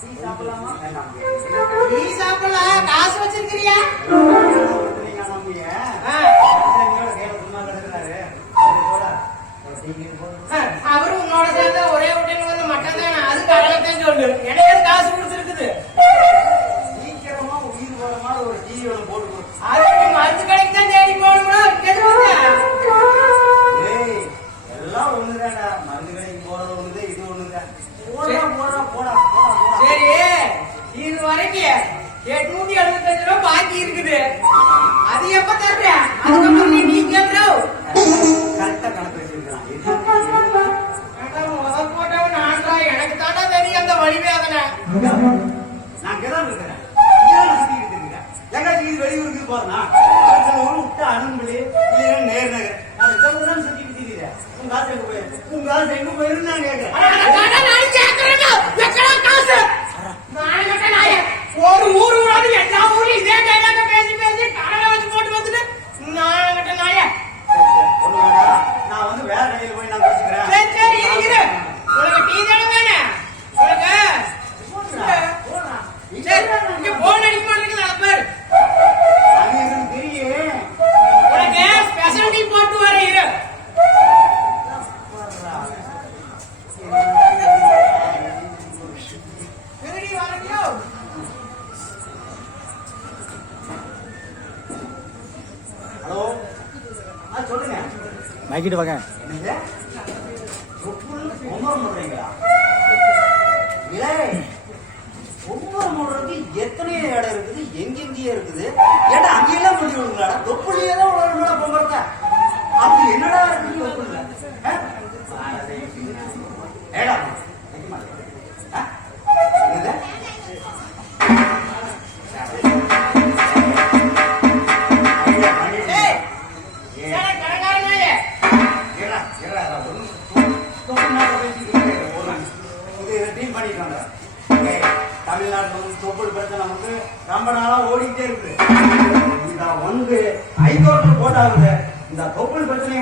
Tea சாப்பிடலாமா? Tea சாப்பிடலாம். காசு வச்சிருக்கிறியா? அவரு உன்னோட சேர்ந்த ஒரே ஹோட்டல் வந்து மட்டன் தானே, அது கடலைத்தான் சொல்லு. எனக்கு காசு கொடுத்துருக்குது. சீக்கிரமா உயிர் வர மாதிரி ஒரு டீ ஒன்று போட்டு அது மருந்து கடைக்கு தான் தேடி போகணும்னா எல்லாம் ஒண்ணுதான்டா. மருந்து கடைக்கு போறது ஒண்ணுதான், இது ஒண்ணுதான். போடா போடா போடா போடா. சரி, இது வரைக்கும் 875 ரூபாய் பாக்கி இருக்குது. அது எப்ப தர்ற? அதுக்கப்புறம் நீ கேட்கிறோம். கரெக்டா கணக்கு வச்சிருக்கான். முதல் போட்டவன் நான்றா. எனக்கு தாண்டா தெரியும் அந்த வழி வேதனை. நான் இங்கதான் இருக்கிறேன். எங்காச்சும் இது வெளியூருக்கு போறேன்னா விட்டு அனுமதி இல்லைன்னா நேர் நகர் நான் தான் சுத்திட்டு இருக்கேன். உங்க காசு எங்க போயிரு, உங்க காசு எங்க போயிருந்து நான் கேட்கிறேன். ஒரு ஊரு விடாது எல்லா ஊர்லயும் இதே டைலாக பேசி பேசி கடலை வச்சு போட்டு வந்துட்டு நான் கிட்ட நாய ஒண்ணு வேணா, நான் வந்து வேற கடையில் போய் நான் பேசுகிறேன். சரி சரி இரு. உனக்கு டீ தானே வேணும்? உனக்கு இங்க போன் அடிக்க மாட்டேங்குது. அது பேர் அது எனக்கு தெரியும். உனக்கு ஸ்பெஷல் டீ போட்டு வர இரு. ஹலோ, சொல்லுங்க. மைக்கிட்டு வாங்க. என்னங்க ஒவ்வொரு முறைங்களா? இல்லை, ஒவ்வொரு முறைக்கு எத்தனையோ இடம் இருக்குது, எங்கெங்கேயே இருக்குது. ஏட்டா அங்கெல்லாம் சொல்லி விடுங்களாடா? தொப்புளியே தான் உலக பொங்கறத. அப்படி என்னடா இருக்கு தொப்புல? ஏடா தமிழ்நாட்டில் தொப்புள் பிரச்சனை நமக்கு ரொம்ப நாளா ஓடிக்கிட்டே இருக்கு. இந்த வந்து ஹைகோர்ட்ல போட்டாங்க இந்த தொப்புள் பிரச்சனை